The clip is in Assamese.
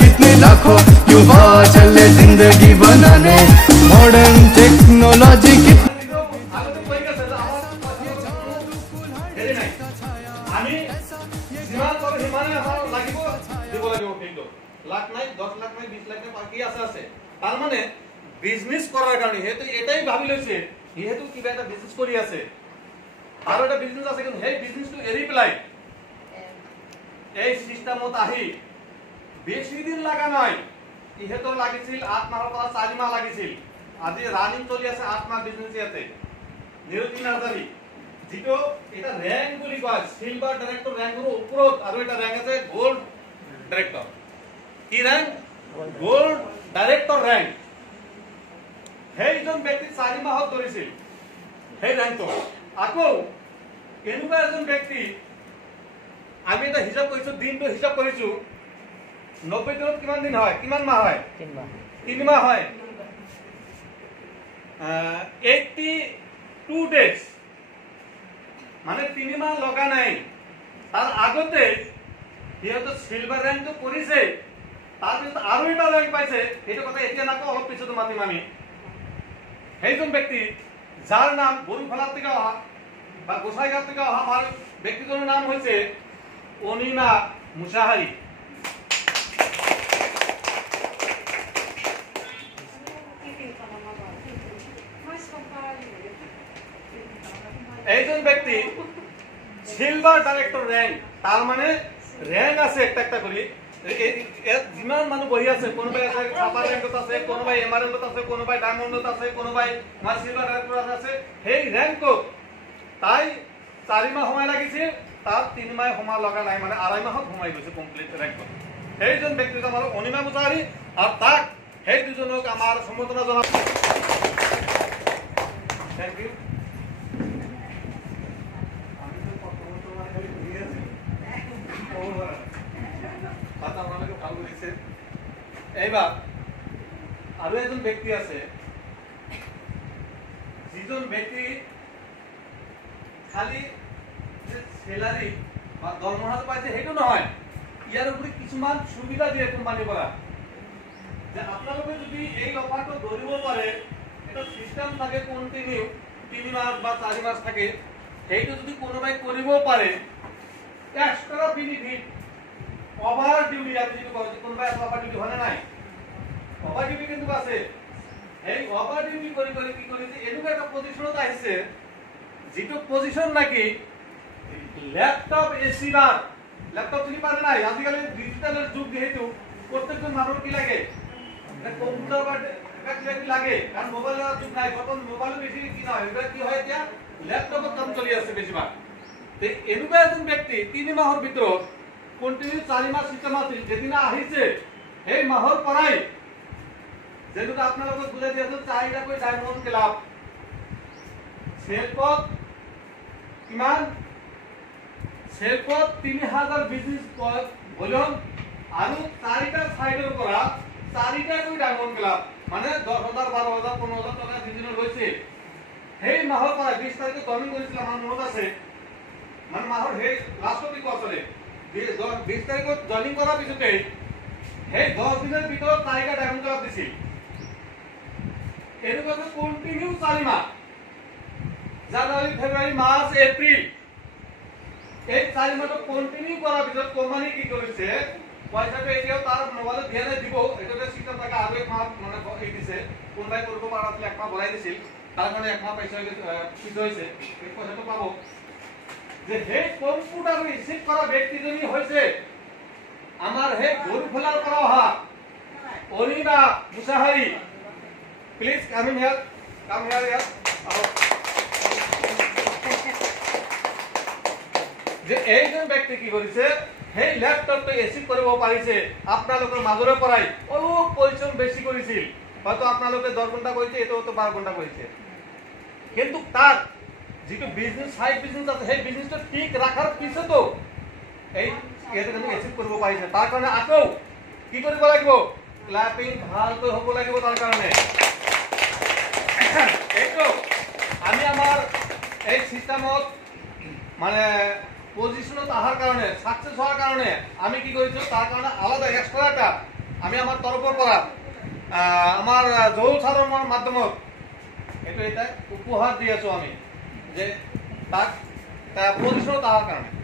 कितने लाखों युवा चले जिंदगी बनाने मॉडर्न टेक्नोलॉजी বিজনেস করার কারণে হেতু এটাই ভাবি লইছে হেতু কিবা একটা বিজনেস করি আছে আর একটা বিজনেস আছে কিন্তু হে বিজনেস টু এরি প্লাই এই সিস্টেমত আহি বেশি দিন লাগা নাই ইহেতো লাগিছিল 8 মাহৰ পৰা 4 মাহ লাগিছিল আজি রানিং চলি আছে 8 মাহ বিজনেস ইয়াতে নিরুতি নার্সারি যেটো এটা র‍্যাঙ্ক বুলি কয় সিলভার ডাইরেক্টর ৰ‍্যাঙ্কৰ ওপৰত আৰু এটা ৰ‍্যাঙ্ক আছে গোল্ড ডাইৰেক্টৰ কি ৰ‍্যাঙ্ক গোল্ড ডাইৰেক্টৰ ৰ‍্যাঙ্ক সেইজন ব্যক্তি 4 মাহত ধৰিছিল সেই ৰ‍্যাঙ্ক আকৌ কেনেকুৱা এজন ব্যক্তি আমি এটা হিসাব কৰিছো দিনটো হিসাব কৰিছো 90 দিনত কিমান দিন হয় কিমান মাহ হয় 3 মাহ হয় 82 ডেজ মানে 3 মাহ লগা নাই তার আগতে যেহেতু সিলভার র‍্যাঙ্ক তো কৰিছে তাৰ পিছত আৰু এটা র‍্যাঙ্ক পাইছে এইটো কথা এতিয়া নাকো অলপ পিছত মাতিম আমি সেইজন ব্যক্তি যার নাম বরুফালার থেকে অহা বা গোসাইগাঁও থেকে অহা আমার ব্যক্তিজনের নাম হয়েছে অনিমা মুসাহারি এইজন ব্যক্তি সিলভার ডাইরেক্টর র‍্যাঙ্ক তার মানে র‍্যাঙ্ক আছে একটা একটা করে যিমান মানুহ বহি আছে কোনোবাই আছে সাপার র‍্যাঙ্কত আছে কোনোবাই এমআরএলত আছে কোনোবাই ডায়মন্ডত আছে কোনোবাই সিলভার ডাইরেক্টর আছে সেই র‍্যাঙ্কত তাই 4 মাহ সময় লাগিছিল তার 3 মাহ সময় লগা নাই মানে 2.5 মাহত সময় গৈছে কমপ্লিট র‍্যাঙ্কত সেইজন ব্যক্তি আমাৰ অনিমা মুসাহাৰি আৰ তাক সেই দুজনক আমাৰ সম্বৰ্ধনা জনাব থ্যাংক ইউ এইবাৰ আৰো একজন ব্যক্তি আছে যিজন ব্যক্তি খালি স্যালাৰি বা দৰমহা পাইছে সেইটো নহয় ইয়াৰ উপৰি কিছুমান সুবিধা দিয়ে কোম্পানীৰ পৰা যে আপোনালোকে যদি এই অফাৰটো ধৰিব পাৰে এটা সিস্টেম থাকে কন্টিনিউ 3 মাস বা 4 মাস থাকে সেইটো যদি কোনোবাই কৰিব পাৰে এক্সট্রা বেনিফিট ওভার ডিউটি আপনি যদি কোনোবাই ওভার ডিউটি হয় নাই ওভার ডিউটি কিন্তু আছে এই ওভার ডিউটি কৰি কৰি কি কৰিছে এনেকুৱা এটা পজিশনত আহিছে যেটো পজিশন নাকি ল্যাপটপ এসি বার ল্যাপটপ চিনি পারে নাই আজিকালি ডিজিটালের যুগ যেহেতু প্রত্যেকজন মানুষের কি লাগে কম্পিউটার বা কি লাগে কারণ মোবাইলের যুগ নাই বর্তমান মোবাইল বেশি কি না এটা কি হয় এতিয়া ল্যাপটপত কাম চলি আছে বেশিরভাগ তে এনেকুৱা এজন ব্যক্তি 3 মাহৰ ভিতৰত কন্টিনিউ 4 মাস সিস্টেম আছিল যেদিন আহিছে এই মাহৰ পৰাই যেনেকুৱা আপোনালোকক বুজাই দিয়া আছে 4টা কৈ ডায়মন্ড ক্লাব সেলপত কিমান সেলপত 3000 বিজনেস ভলিউম আৰু 4টা সাইডৰ পৰা 4টা কৈ ডায়মন্ড ক্লাব মানে 10000 12000 15000 টকা দিনৰ হৈছে সেই মাহৰ পৰা 20 তাৰিখে জয়েন কৰিছিল আমাৰ মনত আছে মানে মাহৰ হে লাষ্টত কি কৈছিলে 20 তাৰিখত জয়েনিং কৰাৰ পিছতে সেই 10 দিনৰ ভিতৰত 4টা ডায়মন্ড ক্লাব দিছিল এনেকুৱা কন্টিনিউ 4 মাহ জানুৱাৰী ফেব্ৰুৱাৰী মাৰ্চ এপ্ৰিল এই 4 মাহত কন্টিনিউ কৰাৰ পিছত কোম্পানী কি কৰিছে পইচাটো এতিয়াও তাৰ মোবাইলত দিয়া নাই দিব এটোতে সিস্টেম থাকে আৰু এক মাহ মানে এই দিছে কোনবাই কৰিব পাৰাছিল এক মাহ বঢ়াই দিছিল তাৰ কাৰণে এক মাহ পইচা কি হৈছে এই পইচাটো পাব যে হে কম্পিউটাৰ ৰিসিভ কৰা ব্যক্তিজনী হৈছে আমাৰ হে গৰুফলাৰ পৰা অহা অনিমা মুসাহাৰি প্লিজ কাম হিয়াৰ ইয়াৰ যে এইজন ব্যক্তি কি কৰিছে সেই ল্যাপটপটো এসি কৰিব পাৰিছে আপোনালোকৰ মাজৰে পৰাই অলপ পৰিশ্ৰম বেছি কৰিছিল হয়তো আপোনালোকে 10 ঘণ্টা কৰিছে এটো তো 12 ঘণ্টা কৰিছে কিন্তু তার যেটো বিজনেস সাইড বিজনেস আছে সেই বিজনেসটো ঠিক রাখার পিছতো এই এটো কিন্তু এসি কৰিব পাৰিছে তাৰ কাৰণে আকৌ কি কৰিব লাগিব ক্লাপিং ভালকৈ হ'ব লাগিব তাৰ কাৰণে এইটো আমি আমাৰ এই সিস্টেমত মানে পজিশনত আহাৰ কাৰণে সাকসেস হওয়াৰ কাৰণে আমি কি কৰেছি তাৰ কাৰণে আলাদা এক্সট্ৰা একটা আমি আমাৰ তৰফৰ পৰা আমাৰ জহুল ছাৰৰ মাধ্যমত এইটো এটা উপহাৰ দি আছো আমি যে তাক পজিশ্যনত অহাৰ কাৰণে